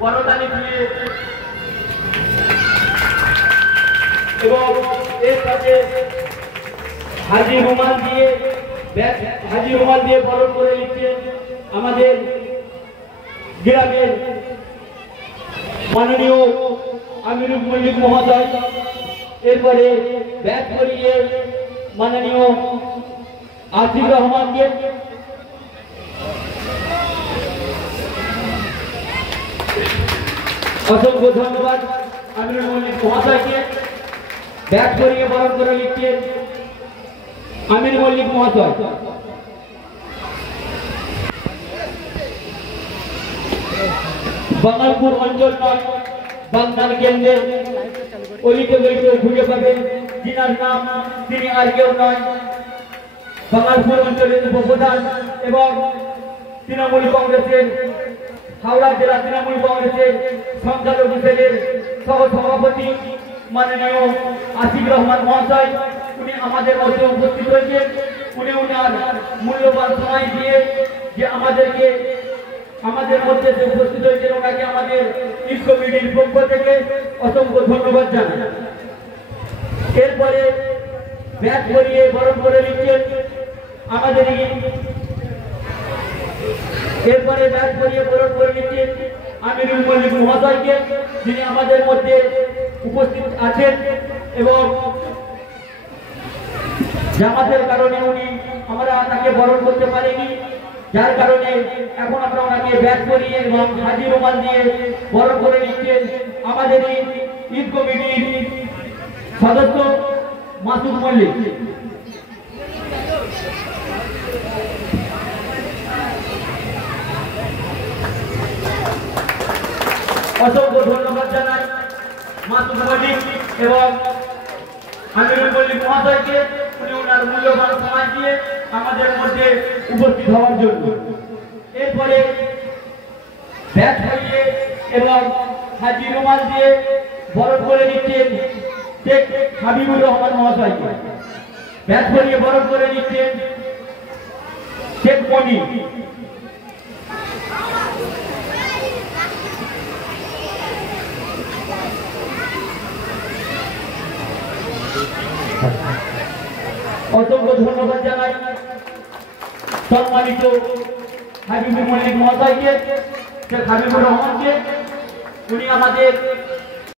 করতালি দিয়ে এবং এর সাথে হাজি রুমাল দিয়ে বরণ করে নিচ্ছেন আমাদের গ্রামের মাননীয় আমিরুল মল্লিক মহোদয়। এরপরে ব্যাগ করিয়ে মাননীয় আসিফ রহমানকে অসংখ্য ধন্যবাদ। আমিরুল মল্লিক মহোদয়কে ব্যাগ করিয়ে বরণ করে নিচ্ছেন আমির মল্লিক মহোদয়। বাঙালপুর অঞ্চল নয়, বাগদান কেন্দ্রের অলিতে গলিতে খুঁজে পাবেন যিনার নাম, তিনি আর কেউ নয়, বাঙালপুর অঞ্চলের উপপ্রধান এবং তৃণমূল কংগ্রেসের হাওড়া জেলা তৃণমূল কংগ্রেসের সংখ্যালঘু সেলের সহসভাপতি মাননীয় আসিফ রহমান মহাশয়। উনি আমাদের মধ্যে উপস্থিত হয়েছেন। উনি ওনার মূল্যবান সময় দিয়ে যে আমাদের মধ্যে যে উপস্থিত হয়েছেন ওনাকে আমাদের ঈদ কমিটির পক্ষ থেকে অসংখ্য ধন্যবাদ জানাই। এরপরে ব্যাগ করিয়ে বরণ করে নিচ্ছেন আমাদের আমিরুল মল্লিক মহোদয়কে, যিনি আমাদের মধ্যে উপস্থিত আছেন এবং জামাতের কারণে আমরা তাকে বরণ করতে পারিনি, যার কারণে এখন আমরা ওনাকে ব্যাগ করিয়ে এবং হাজি রুমাল দিয়ে বরণ করে নিচ্ছেন আমাদের ঈদ কমিটির সদস্য মাসুদ মল্লিক। অসংখ্য ধন্যবাদ জানাই মাসুদ মল্লিক এবং আমিরুল মল্লিক মহোদয়কে, উনি ওনার মূল্যবান সময় দিয়ে আমাদের মধ্যে উপস্থিত হওয়ার জন্য। এরপরে ব্যাগ করিয়ে এবং হাজি রুমাল দিয়ে বরণ করে নিচ্ছেন শেখ হাবিবুর রহমান মহাশয়কে। ব্যাগ করিয়ে বরণ করে নিচ্ছেন শেখ মনি। অসংখ্য ধন্যবাদ জানাই সম্মানিত হাবিবুর মল্লিক মহোদয়কে, শেখ হাবিবুর রহমানকে। উনি আমাদের